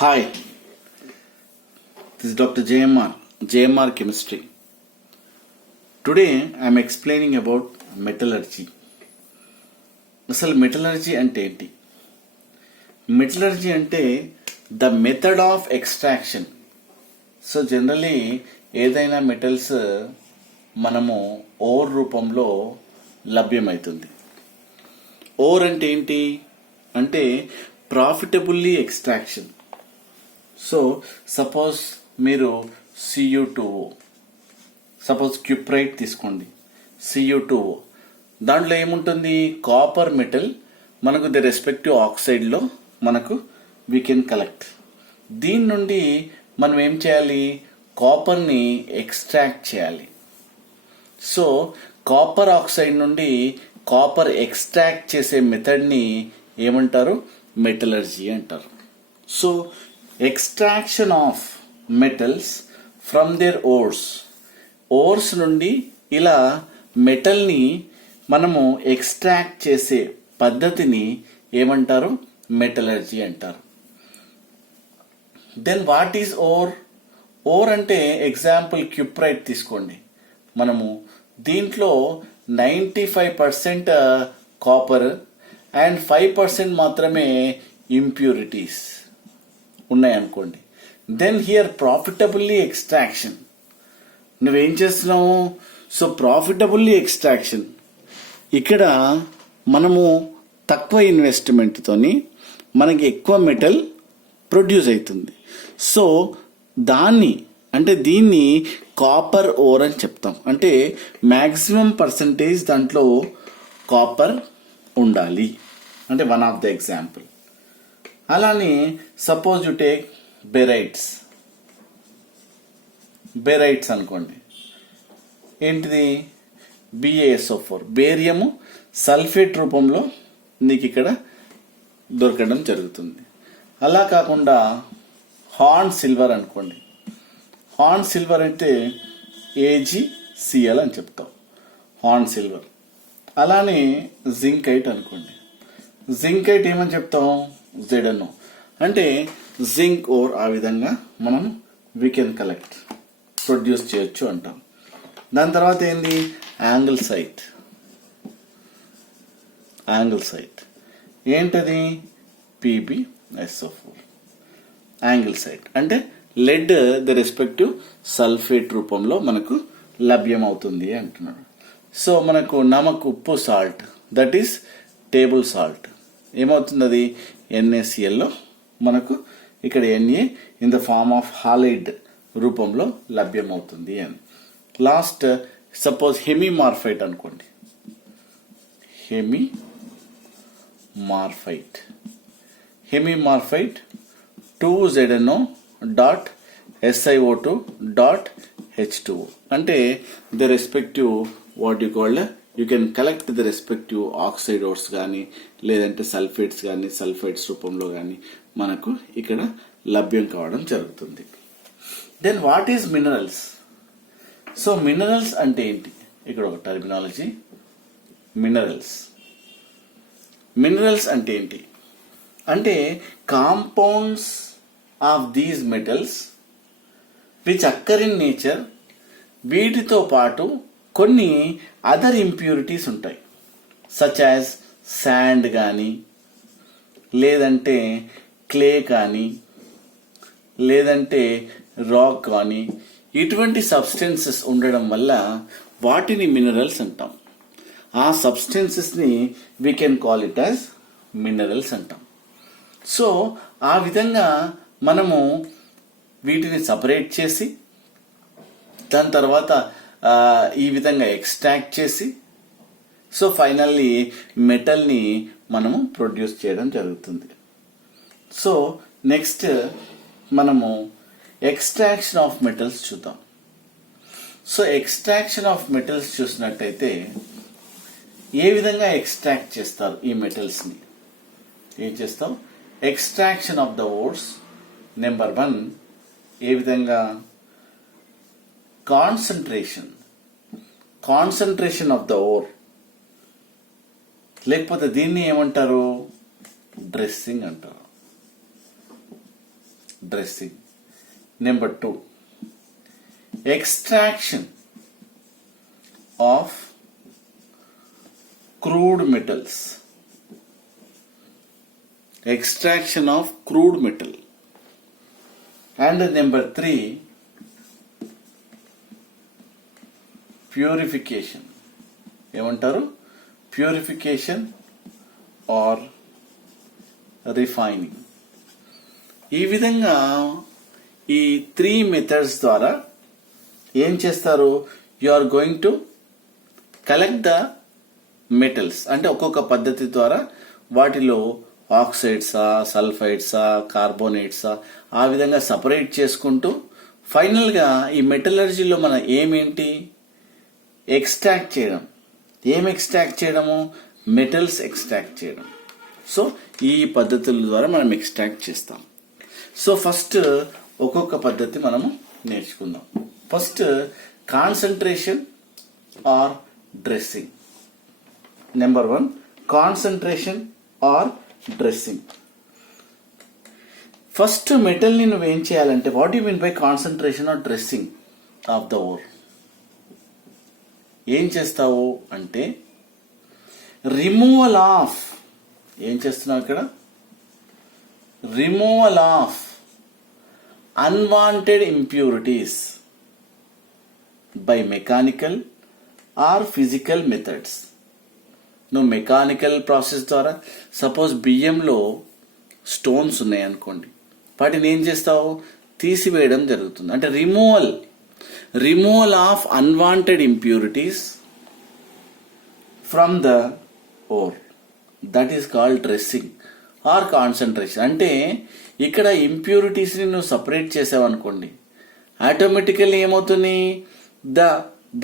Hi, this is Dr. JMR Chemistry. Today I am explaining about metallurgy. అసలు metallurgy అంటే ఏంటి? Metallurgy అంటే the method of extraction. So generally ఏదైనా metals మనము or రూపంలో లభ్యమవుతుంది. ఓర్ అంటే ఏంటి అంటే ప్రాఫిటబుల్లీ ఎక్స్ట్రాక్షన్. సో సపోజ్ మీరు Cu2O, సపోజ్ క్యూప్రైట్ తీసుకోండి, Cu2O దాంట్లో ఏముంటుంది? కాపర్ మెటల్ మనకు ది రెస్పెక్టివ్ ఆక్సైడ్లో మనకు వీ కెన్ కలెక్ట్. దీని నుండి మనం ఏం చేయాలి? కాపర్ని ఎక్స్ట్రాక్ట్ చేయాలి. సో కాపర్ ఆక్సైడ్ నుండి కాపర్ ఎక్స్ట్రాక్ట్ చేసే మెథడ్ని ఏమంటారు? మెటలర్జీ అంటారు. So extraction of metals from their ores నుండి ఇలా మెటల్ని మనము ఎక్స్ట్రాక్ట్ చేసే పద్ధతిని ఏమంటారు? మెటలర్జీ అంటారు. Then what is ore? Ore అంటే ఎగ్జాంపుల్ క్యూప్రైట్ తీసుకోండి. మనము దీంట్లో 95% కాపర్ అండ్ 5% మాత్రమే ఇంప్యూరిటీస్ ఉన్నాయనుకోండి. Then here profitably extraction. నువ్వేం చేస్తున్నావు? సో ప్రాఫిటబుల్లీ ఎక్స్ట్రాక్షన్ ఇక్కడ మనము తక్కువ ఇన్వెస్ట్మెంట్తోని మనకి ఎక్కువ మెటల్ ప్రొడ్యూస్ అవుతుంది. సో దీన్ని కాపర్ ఓర్ అని చెప్తాం. అంటే మ్యాక్సిమం పర్సంటేజ్ దాంట్లో కాపర్ ఉండాలి అంటే వన్ ఆఫ్ ద ఎగ్జాంపుల్. అలానే సపోజ్ యు టేక్ బెరైట్స్ అనుకోండి. ఏంటిది? BaSO4 బేరియము సల్ఫేట్ రూపంలో నీకు ఇక్కడ దొరకడం జరుగుతుంది. అలా కాకుండా హార్న్ సిల్వర్ అనుకోండి. హార్న్ సిల్వర్ అంటే AgCl అని చెప్తాం, హార్న్ సిల్వర్. అలానే జింకైట్ అనుకోండి. జింకైట్ ఏమని చెప్తాం? ZnO. అంటే జింక్ ఓర్. ఆ విధంగా మనం వీ కెన్ కలెక్ట్, ప్రొడ్యూస్ చేయొచ్చు అంటాం. దాని తర్వాత ఏంది? యాంగిల్సైట్. ఏంటది? PbSO4. యాంగిల్సైట్ అంటే లెడ్ ది రెస్పెక్టివ్ సల్ఫేట్ రూపంలో మనకు లభ్యం అవుతుంది అంటున్నాడు. సో మనకు నమక్, ఉప్పు, salt, that is table salt. ఏమవుతుంది? అది NaCl లో మనకు ఇక్కడ Na in the form of halide రూపంలో లభ్యమవుతుంది అని. లాస్ట్ సపోజ్ హెమిమార్ఫైట్ అనుకోండి. హెమిమార్ఫైట్ 2ZnO.SiO2.H2O అంటే the respective what you called you can collect the respective oxide ores కానీ లేదంటే సల్ఫేట్స్ కానీ సల్ఫైడ్స్ రూపంలో కానీ మనకు ఇక్కడ లభ్యం కావడం జరుగుతుంది. Then what is minerals? So minerals అంటే ఏంటి? ఇక్కడ ఒక టర్మినాలజీ. మినరల్స్ అంటే ఏంటి అంటే compounds of these metals which occur in nature. వీటితో పాటు కొన్ని అదర్ ఇంప్యూరిటీస్ ఉంటాయి, సచ్ యాజ్ శాండ్ కానీ లేదంటే క్లే కానీ లేదంటే రాక్ కానీ ఇటువంటి సబ్స్టెన్సెస్ ఉండడం వల్ల వాటిని మినరల్స్ అంటాం. ఆ సబ్స్టెన్సెస్ని we can call it as minerals అంటాం. సో ఆ విధంగా మనము వీటిని సపరేట్ చేసి దాని తర్వాత ఈ విధంగా ఎక్స్ట్రాక్ట్ చేసి సో ఫైనల్లీ మెటల్ని మనము ప్రొడ్యూస్ చేయడం జరుగుతుంది. సో నెక్స్ట్ మనము ఎక్స్ట్రాక్షన్ ఆఫ్ మెటల్స్ చూద్దాం. సో ఎక్స్ట్రాక్షన్ ఆఫ్ మెటల్స్ చూసినట్టయితే ఏ విధంగా ఎక్స్ట్రాక్ట్ చేస్తారు ఈ మెటల్స్ని? ఏం చేస్తాం? Extraction of the ఓర్స్. నెంబర్ 1 ఏ విధంగా? కాన్సన్ట్రేషన్ ఆఫ్ ద ఓర్, లేకపోతే దీన్ని ఏమంటారు? డ్రెస్సింగ్ అంటారు. dressing. Number 2, extraction of crude metals. Extraction of crude metal. And number 3, purification. ఏమంటారు? Purification or refining. ఈ విధంగా ఈ 3 మెథడ్స్ ద్వారా ఏం చేస్తారు? You are going to collect the metals. అంటే ఒక్కొక్క పద్ధతి ద్వారా వాటిలో ఆక్సైడ్సా, సల్ఫైడ్సా, కార్బోనేట్సా ఆ విధంగా సపరేట్ చేసుకుంటూ ఫైనల్గా ఈ మెటలర్జీలో మన ఏమేంటి? ఎక్స్ట్రాక్ట్ చేయడం. ఏం ఎక్స్ట్రాక్ట్ చేయడము? మెటల్స్ ఎక్స్ట్రాక్ట్ చేయడం. సో ఈ పద్ధతుల ద్వారా మనం ఎక్స్ట్రాక్ట్ చేస్తాం. సో ఫస్ట్ ఒక్కొక్క పద్ధతి మనము నేర్చుకుందాం. First concentration or dressing. Number 1, concentration or dressing. First మెటల్ని నువ్వేం చేయాలంటే, what you mean by concentration or dressing of the ore? ఏం చేస్తావు అంటే రిమూవల్ ఆఫ్. ఏం చేస్తున్నావు ఇక్కడ? Removal of unwanted impurities by mechanical or physical methods. నువ్వు మెకానికల్ ప్రాసెస్ ద్వారా, సపోజ్ బియ్యంలో స్టోన్స్ ఉన్నాయి అనుకోండి, వాటిని ఏం చేస్తావు? తీసివేయడం జరుగుతుంది. అంటే removal of unwanted impurities from the ore. That is called dressing are concentration. అంటే ఇక్కడ ఇంప్యూరిటీస్ని నువ్వు సపరేట్ చేసావు అనుకోండి, ఆటోమేటికల్లీ ఏమవుతుంది?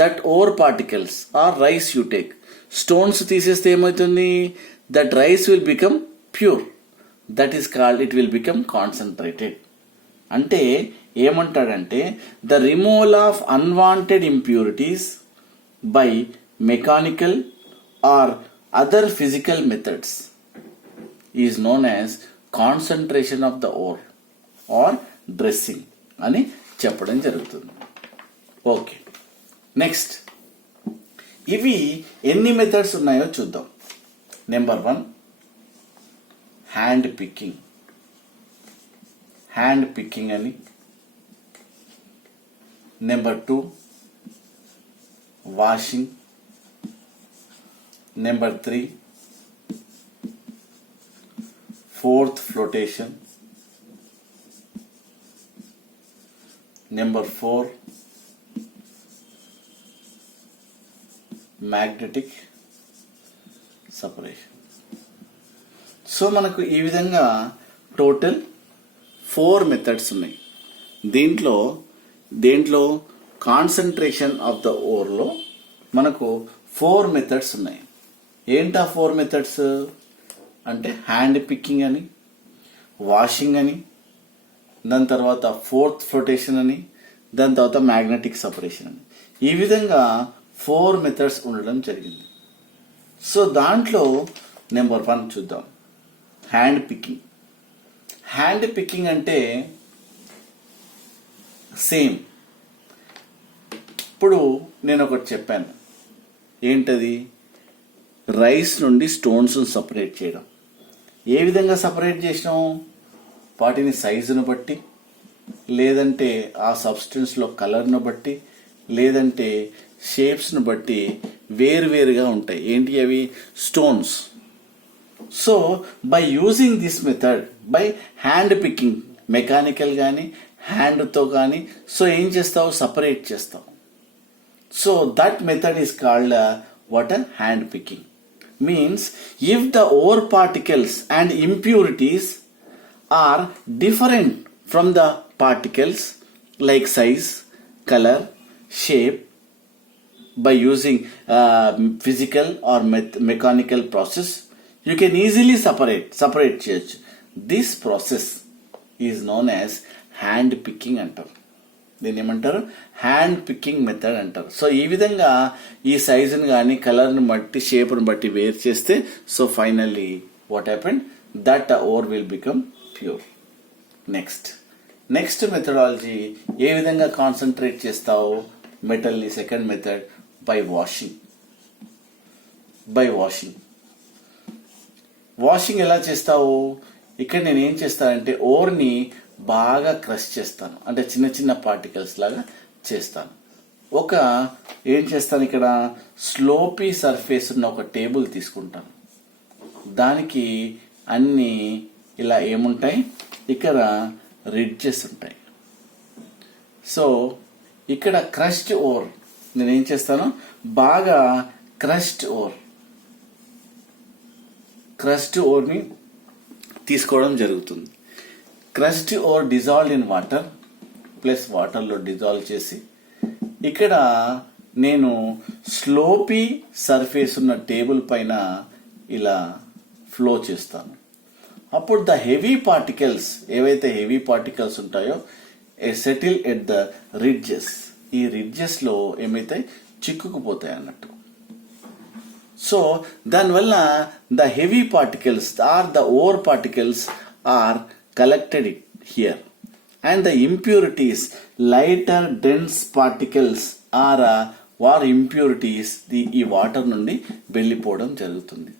That ore particles or rice you take. Stones తీసేస్తే ఏమవుతుంది? That rice will become pure. That is called, it will become concentrated. అంటే ఏమంటాడంటే the removal of unwanted impurities by mechanical or other physical methods is known as concentration of the ore or dressing అని చెప్పడం జరుగుతుంది. Okay, next ఇవి ఎన్ని methods ఉన్నాయో చూద్దాం. Number 1, hand picking. Hand picking అని. Number 2, washing. Number 3, fourth flotation. Number 4, magnetic separation. So మనకు ఈ విధంగా టోటల్ 4 మెథడ్స్ ఉన్నాయి. దేంట్లో కాన్సన్ట్రేషన్ ఆఫ్ ద ఓర్లో మనకు 4 మెథడ్స్ ఉన్నాయి. ఏంటా 4 మెథడ్స్ అంటే హ్యాండ్ పికింగ్ అని, వాషింగ్ అని, దాని తర్వాత ఫోర్త్ ఫ్లోటేషన్ అని, దాని తర్వాత మ్యాగ్నెటిక్ సపరేషన్ అని. ఈ విధంగా 4 మెథడ్స్ ఉండడం జరిగింది. సో దాంట్లో నెంబర్ 1 చూద్దాం, హ్యాండ్ పికింగ్. హ్యాండ్ పికింగ్ అంటే సేమ్. ఇప్పుడు నేను ఒకటి చెప్పాను, ఏంటది? రైస్ నుండి స్టోన్స్ సపరేట్ చేయడం. ఏ విధంగా సపరేట్ చేసినాం? వాటిని సైజును బట్టి, లేదంటే ఆ సబ్స్టెన్స్లో కలర్ను బట్టి, లేదంటే షేప్స్ను బట్టి వేరువేరుగా ఉంటాయి. ఏంటి అవి? Stones. So by using this method, by hand picking, mechanical కానీ హ్యాండ్తో కానీ, సో ఏం చేస్తావు? సపరేట్ చేస్తావు. So that method is called what? Hand picking. Means if the ore particles and impurities are different from the particles like size, color, shape, by using physical or mechanical process, you can easily separate church. This process is known as hand picking antaru. దీన్ని ఏమంటారు? Hand picking method అంటారు. So ఈ విధంగా ఈ సైజుని కానీ కలర్ని బట్టి, షేప్ని బట్టి వేరు చేస్తే, so finally what happened? That ore will become pure. Next next methodology ఏ విధంగా కాన్సన్ట్రేట్ చేస్తావు మెటల్ని? Second method by washing. Washing ఎలా చేస్తావు? ఇక్కడ నేను ఏం చేస్తానంటే ఓర్ని బాగా క్రష్ చేస్తాను, అంటే చిన్న చిన్న పార్టికల్స్ లాగా చేస్తాను. ఏం చేస్తాను, ఇక్కడ స్లోపీ సర్ఫేస్ ఉన్న ఒక టేబుల్ తీసుకుంటాను. దానికి అన్ని ఇలా ఏముంటాయి, ఇక్కడ రిడ్జెస్ ఉంటాయి. సో ఇక్కడ క్రష్డ్ ఓర్ నేనేం చేస్తాను, బాగా క్రష్డ్ ఓర్ని తీసుకోవడం జరుగుతుంది. Crushed ore dissolve in water plus వాటర్లో డిజాల్వ్ చేసి ఇక్కడ నేను స్లోపీ సర్ఫేస్ ఉన్న టేబుల్ పైన ఇలా ఫ్లో చేస్తాను. అప్పుడు ద హెవీ పార్టికల్స్, ఏవైతే హెవీ పార్టికల్స్ ఉంటాయో, సెటిల్ ఎట్ ద రిడ్జెస్. ఈ రిడ్జెస్ లో ఏమైతే చిక్కుకుపోతాయి అన్నట్టు. సో దానివల్ల the heavy particles or the ore particles are collected here and the impurities lighter dense particles or impurities ఈ వాటర్ నుండి వెళ్ళిపోవడం జరుగుతుంది.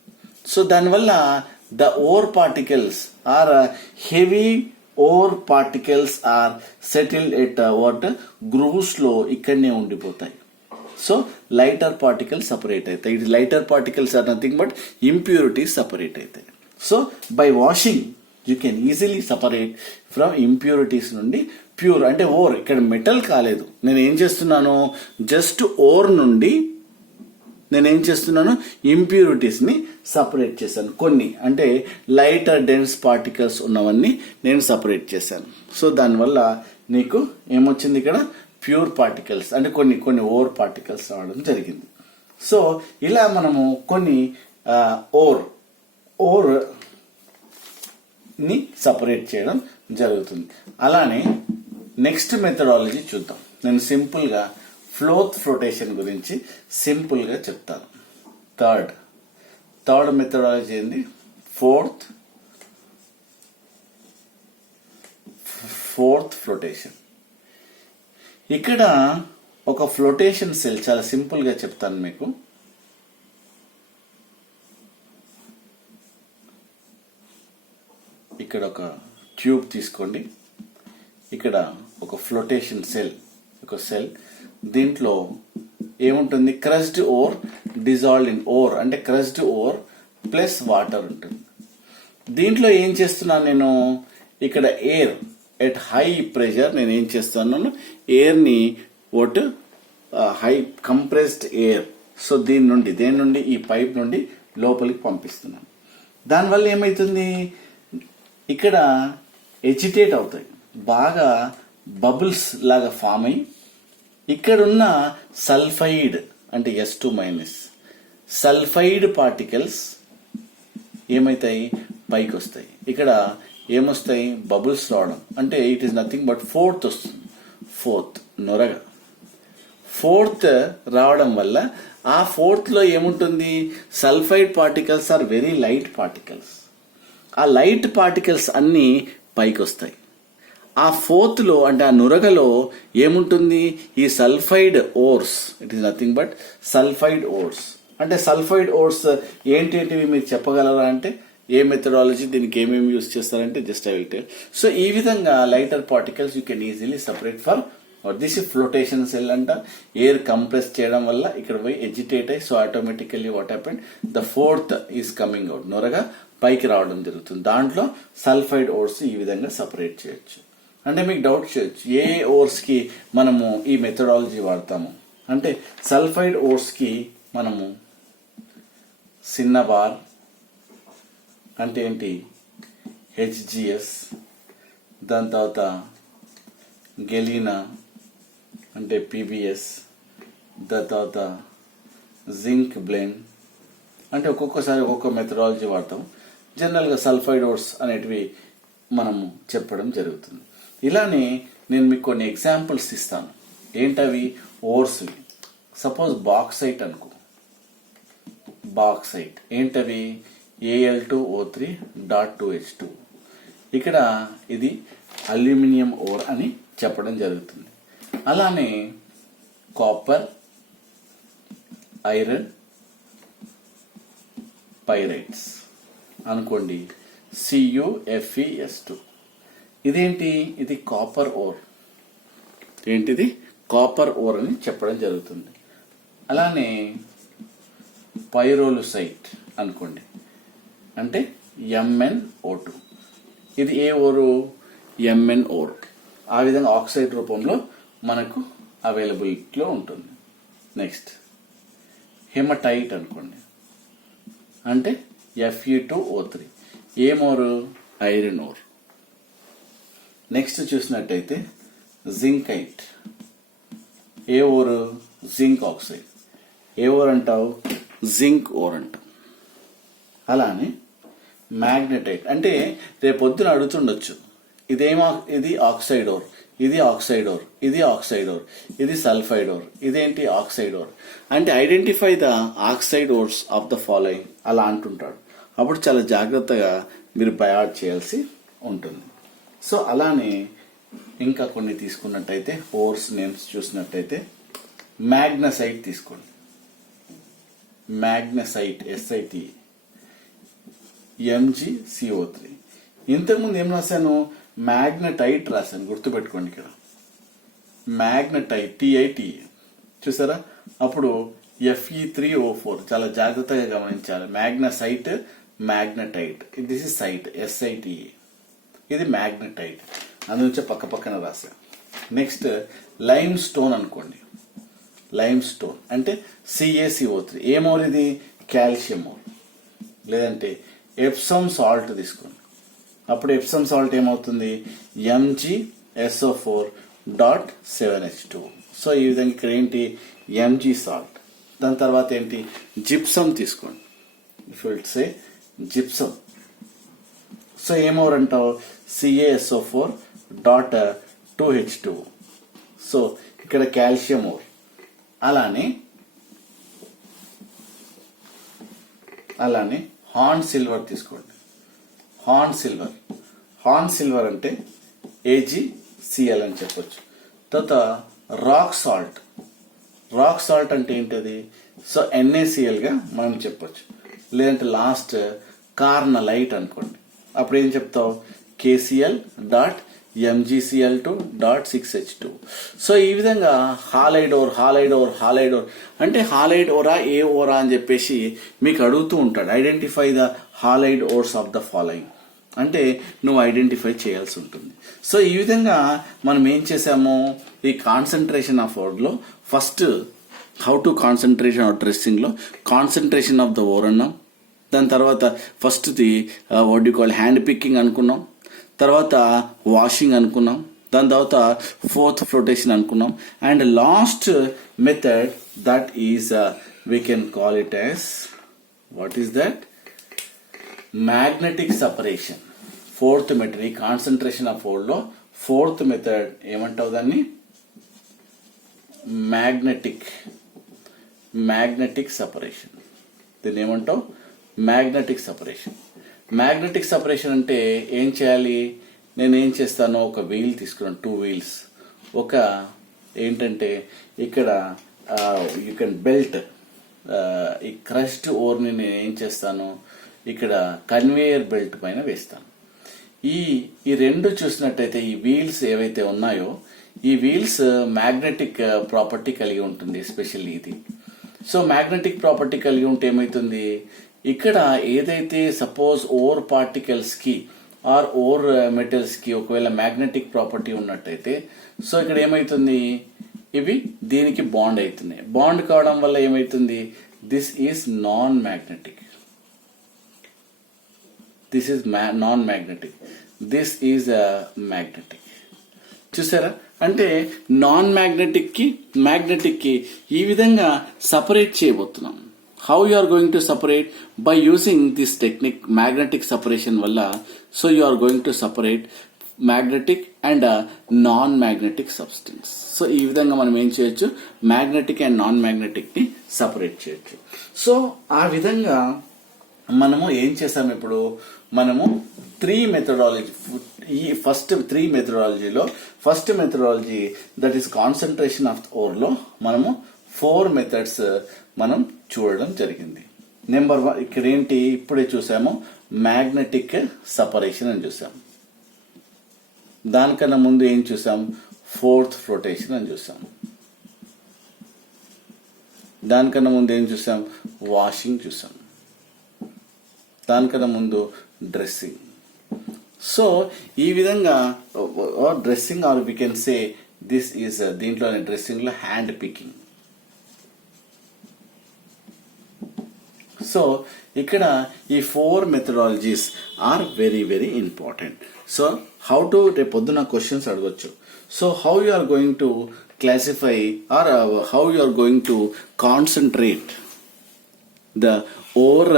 సో దానివల్ల the ore particles or heavy ore particles are settled at grooves లో ఇక్కడనే ఉండిపోతాయి. So lighter particles separate అవుతాయి. ఇది lighter particles are nothing but impurities separate అవుతాయి. So by washing you can easily separate from impurities నుండి pure, అంటే ore ఇక్కడ metal కాలేదు. నేను ఏం చేస్తున్నాను, జస్ట్ ఓర్ నుండి నేనేం చేస్తున్నాను, ఇంప్యూరిటీస్ ని సపరేట్ చేశాను. కొన్ని అంటే లైటర్ డెన్స్ పార్టికల్స్ ఉన్నవన్నీ నేను సపరేట్ చేశాను. సో దానివల్ల నీకు ఏమొచ్చింది, ఇక్కడ ప్యూర్ పార్టికల్స్ అంటే కొన్ని ఓర్ పార్టికల్స్ రావడం జరిగింది. సో ఇలా మనము కొన్ని ఓర్ ని సపరేట్ చేయడం జరుగుతుంది. అలానే నెక్స్ట్ మెథడాలజీ చూద్దాం. నేను సింపుల్ గా ఫ్లోటేషన్ గురించి సింపుల్ గా చెప్తాను. థర్డ్ మెథడాలజీ ఏంది, ఫోర్త్ ఫ్లోటేషన్. ఇక్కడ ఒక ఫ్లోటేషన్ సెల్ చాలా సింపుల్ గా చెప్తాను మీకు. ఇక్కడ ఒక ట్యూబ్ తీసుకోండి. ఇక్కడ ఒక ఫ్లోటేషన్ సెల్, దీంట్లో ఏముంటుంది, crushed ore dissolved in ore, అంటే క్రష్డ్ ఓర్ ప్లస్ వాటర్ ఉంటుంది. దీంట్లో ఏం చేస్తున్నాను నేను, ఇక్కడ ఎయిర్ ఎట్ హై ప్రెషర్ నేను ఏం చేస్తున్నాను, ఎయిర్ ని హై కంప్రెస్డ్ ఎయిర్, సో దేని నుండి ఈ పైప్ నుండి లోపలికి పంపిస్తున్నాను. దానివల్ల ఏమైతుంది, ఇక్కడ ఎజిటేట్ అవుతాయి, బాగా బబుల్స్ లాగా ఫామ్ అయ్యి ఇక్కడున్న సల్ఫైడ్ అంటే S2- సల్ఫైడ్ పార్టికల్స్ ఏమైతాయి, పైకి వస్తాయి. ఇక్కడ ఏమొస్తాయి, బబుల్స్ రావడం, అంటే it is nothing but froth వస్తుంది. నొరగ ఫోర్త్ రావడం వల్ల ఆ ఫోర్త్ లో ఏముంటుంది, sulphide particles are very light particles. ఆ లైట్ పార్టికల్స్ అన్ని పైకి వస్తాయి. ఆ ఫోర్త్ లో అంటే ఆ నురగలో ఏముంటుంది, ఈ sulphide ఓర్స్, it is nothing but sulphide ఓర్స్. అంటే సల్ఫైడ్ ఓర్స్ ఏంటేంటివి మీరు చెప్పగలరా అంటే, ఏ మెథడాలజీ దీనికి ఏమేమి యూజ్ చేస్తారంటే just I will tell. So ఈ విధంగా lighter particles you can easily separate for this flotation cell అంట. ఎయిర్ కంప్రెస్ చేయడం వల్ల ఇక్కడ పోయి ఎజిటేట్ అయ్యి, so automatically what happened, the froth is coming out, నొరగా పైకి రావడం జరుగుతుంది. దాంట్లో సల్ఫైడ్ ఓర్స్ ఈ విధంగా సపరేట్ చేయొచ్చు. అంటే మీకు డౌట్ చేయొచ్చు, ఏ ఓర్స్ కి మనము ఈ మెథడాలజీ వాడతాము అంటే, సల్ఫైడ్ ఓర్స్ కి మనము సిన్నబార్ అంటే ఏంటి, HGS, దాని తర్వాత గెలీనా అంటే PBS, దాని తర్వాత జింక్ బ్లెండ్, అంటే ఒక్కొక్కసారి ఒక్కొక్క మెథడాలజీ వాడతాం. జనరల్గా సల్ఫైడ్ ఓర్స్ అనేటివి మనము చెప్పడం జరుగుతుంది. ఇలానే నేను మీకు కొన్ని ఎగ్జాంపుల్స్ ఇస్తాను. ఏంటవి, ఓర్స్. సపోజ్ బాక్సైట్ అనుకో, బాక్సైట్ ఏంటవి, Al2O3.2H2. ఇక్కడ ఇది అల్యూమినియం ఓర్ అని చెప్పడం జరుగుతుంది. అలానే కాపర్, ఐరన్, పైరైట్స్ అనుకోండి, CuFeS2. ఇదేంటి? ఇది కాపర్ ఓర్. ఏంటిది? కాపర్ ఓర్ అని చెప్పడం జరుగుతుంది. అలానే పైరోలుసైట్ అనుకోండి, అంటే MnO2. ఇది ఏ ఓరు? Mn or. ఆ విధంగా ఆక్సైడ్ రూపంలో మనకు అవైలబిలిటీలో ఉంటుంది. నెక్స్ట్ హెమటైట్ అనుకోండి, అంటే Fe2O3. ఏమోరు? Iron ore. నెక్స్ట్ చూసినట్టయితే జింకైట్. ఏ ఓరు? Zinc oxide. ఏ ఓర్ అంటావు? జింక్ ఓర్ అంటావు. అలానే మ్యాగ్నెటైట్, అంటే రేపొద్దున అడుగుతుండొచ్చు, ఇది ఆక్సైడ్ ఓర్, ఇది ఆక్సైడ్ ఓర్, ఇది ఆక్సైడ్ ఓర్, ఇది సల్ఫైడ్ ఓర్, ఇదేంటి? Oxide ore. అంటే identify the oxide ores of the following అలా అంటుంటాడు. అప్పుడు చాలా జాగ్రత్తగా మీరు బయాడ్ చేయాల్సి ఉంటుంది. సో అలానే ఇంకా కొన్ని తీసుకున్నట్టయితే ఓర్స్ నేమ్స్ చూసినట్టయితే మ్యాగ్నసైట్ తీసుకోండి. Magnesite SIT, MgCO3. ఇంతకుముందు ఏం రాశాను? మ్యాగ్నటైట్ రాశాను, గుర్తుపెట్టుకోండి. ఇక్కడ మ్యాగ్నటైట్ TIT చూసారా? అప్పుడు Fe3O4. చాలా జాగ్రత్తగా గమనించాలి. Magnesite, magnetite. This is site SITA. ఇది మ్యాగ్నటైట్, అందునుంచే పక్క పక్కన రాశా. నెక్స్ట్ లైమ్ స్టోన్ అనుకోండి. లైమ్ స్టోన్ అంటే CaCO3. ఏమోర్ ఇది? Calcium ore. లేదంటే ఎప్సమ్ సాల్ట్ తీసుకోండి. అప్పుడు ఎప్సమ్ సాల్ట్ ఏమవుతుంది? MgSO4.7H2. సో ఈ విధంగా ఇక్కడ ఏంటి? Mg salt. దాని తర్వాత ఏంటి? జిప్సమ్ తీసుకోండి. If you will say gypsum, so ఏమోర్ అంటావు? CaSO4.2H2. సో ఇక్కడ కాల్షియం ఓర్. అలానే హార్న్ సిల్వర్ తీసుకోండి. హార్న్ సిల్వర్ అంటే AgCl అని చెప్పొచ్చు. తర్వాత రాక్ సాల్ట్ అంటే ఏంటది? సో NaCl గా మనం చెప్పొచ్చు. లేదంటే లాస్ట్ కార్నలైట్ అనుకోండి. అప్పుడు ఏం చెప్తావు? KCl.MgCl2.6H2. సో ఈ విధంగా హాలైడ్ ఓర్ అంటే హాలైడ్ ఓరా, ఏ ఓరా అని చెప్పేసి మీకు అడుగుతూ ఉంటాడు. Identify the halide ఓర్స్ of the following అంటే నువ్వు ఐడెంటిఫై చేయాల్సి ఉంటుంది. సో ఈ విధంగా మనం ఏం చేసాము? ఈ కాన్సన్ట్రేషన్ ఆఫ్ ఓర్లో first how to concentration of డ్రెస్సింగ్లో కాన్సన్ట్రేషన్ ఆఫ్ ద ఓర్ అన్నాం. దాని తర్వాత ఫస్ట్ది what you call hand picking అనుకున్నాం. తర్వాత వాషింగ్ అనుకున్నాం. దాని తర్వాత ఫోర్త్ ఫ్లోటేషన్ అనుకున్నాం. And last method that is we can call it as what is that? Magnetic separation. Fourth method, ఈ కాన్సన్ట్రేషన్ ఆఫ్ ఓర్లో ఫోర్త్ మెథడ్ ఏమంటావు దాన్ని? Magnetic separation. దీన్ని ఏమంటావు? మ్యాగ్నెటిక్ సపరేషన్ అంటే ఏం చేయాలి? నేను ఏం చేస్తాను? ఒక వీల్ తీసుకున్నాను, 2 వీల్స్. ఒక ఏంటంటే ఇక్కడ యూ కెన్ బెల్ట్ ఈ క్రష్డ్ ఓర్ని నేను ఏం చేస్తాను? ఇక్కడ కన్వేయర్ బెల్ట్ పైన వేస్తాను. ఈ రెండు చూసినట్టయితే ఈ వీల్స్ ఏవైతే ఉన్నాయో ఈ వీల్స్ మ్యాగ్నెటిక్ ప్రాపర్టీ కలిగి ఉంటుంది, ఎస్పెషల్లీ ఇది. సో మ్యాగ్నెటిక్ ప్రాపర్టీ కలిగి ఉంటే ఏమవుతుంది? ఇక్కడ ఏదైతే సపోజ్ ఓర్ పార్టికల్స్ కి ఆర్ ఓర్ మెటల్స్ కి ఒకవేళ మ్యాగ్నెటిక్ ప్రాపర్టీ ఉన్నట్టయితే, సో ఇక్కడ ఏమైతుంది? ఇవి దీనికి బాండ్ అవుతున్నాయి. బాండ్ కావడం వల్ల ఏమైతుంది? This is non magnetic. This is non magnetic. This is magnetic. చూసారా? అంటే నాన్ మ్యాగ్నెటిక్ కి మ్యాగ్నెటిక్ కి ఈ విధంగా సపరేట్ చేయబోతున్నాం. How you are going to separate? By using this technique, magnetic separation వల్ల. So you are going to separate magnetic and non magnetic substance. So ఈ విధంగా మనం ఏం చేయొచ్చు? మ్యాగ్నెటిక్ అండ్ నాన్ మ్యాగ్నెటిక్ ని సపరేట్ చేయొచ్చు. సో ఆ విధంగా మనము ఏం చేసాం ఇప్పుడు, మనము 3 మెథడాలజీ, ఈ ఫస్ట్ 3 మెథడాలజీలో first methodology that is concentration of ore లో మనము 4 మెథడ్స్ మనం చూడడం జరిగింది. నెంబర్ 1 ఇక్కడ ఏంటి, ఇప్పుడే చూసాము మ్యాగ్నెటిక్ సపరేషన్ అని చూసాం. దానికన్నా ముందు ఏం చూసాం, ఫోర్త్ ఫ్లోటేషన్ అని చూసాం. దానికన్నా ముందు ఏం చూసాం, వాషింగ్ చూసాం. దానికన్నా ముందు డ్రెస్సింగ్. సో ఈ విధంగా dressing are we can say this is దీంట్లో డ్రెస్సింగ్ లో హ్యాండ్ పికింగ్. సో ఇక్కడ ఈ 4 methodologies are very very important. So how to, రేపు పొద్దున క్వశ్చన్స్ అడగొచ్చు. So how you are going to classify or how you are going to concentrate the ore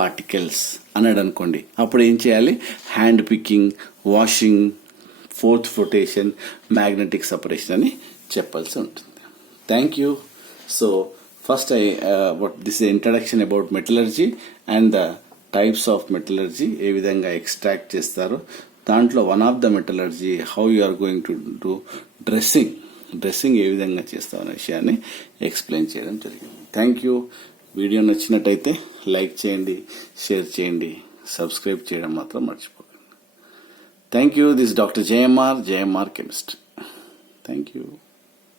particles అన్నాడు అనుకోండి, అప్పుడు ఏం చేయాలి, hand picking, washing, froth flotation, magnetic separation అని చెప్పాల్సి ఉంటుంది. Thank you. So first this is introduction about metallurgy and the types of metallurgy, ఏ విధంగా ఎక్స్ట్రాక్ట్ చేస్తారు, దాంట్లో one of the metallurgy how you are going to do dressing ఏ విధంగా చేస్తామనే విషయాన్ని ఎక్స్ప్లెయిన్ చేయడం జరిగింది. Thank you. వీడియో నచ్చినట్టయితే లైక్ చేయండి, షేర్ చేయండి, సబ్స్క్రైబ్ చేయడం మాత్రం మర్చిపోకండి. Thank you. This doctor JMR chemistry. Thank you.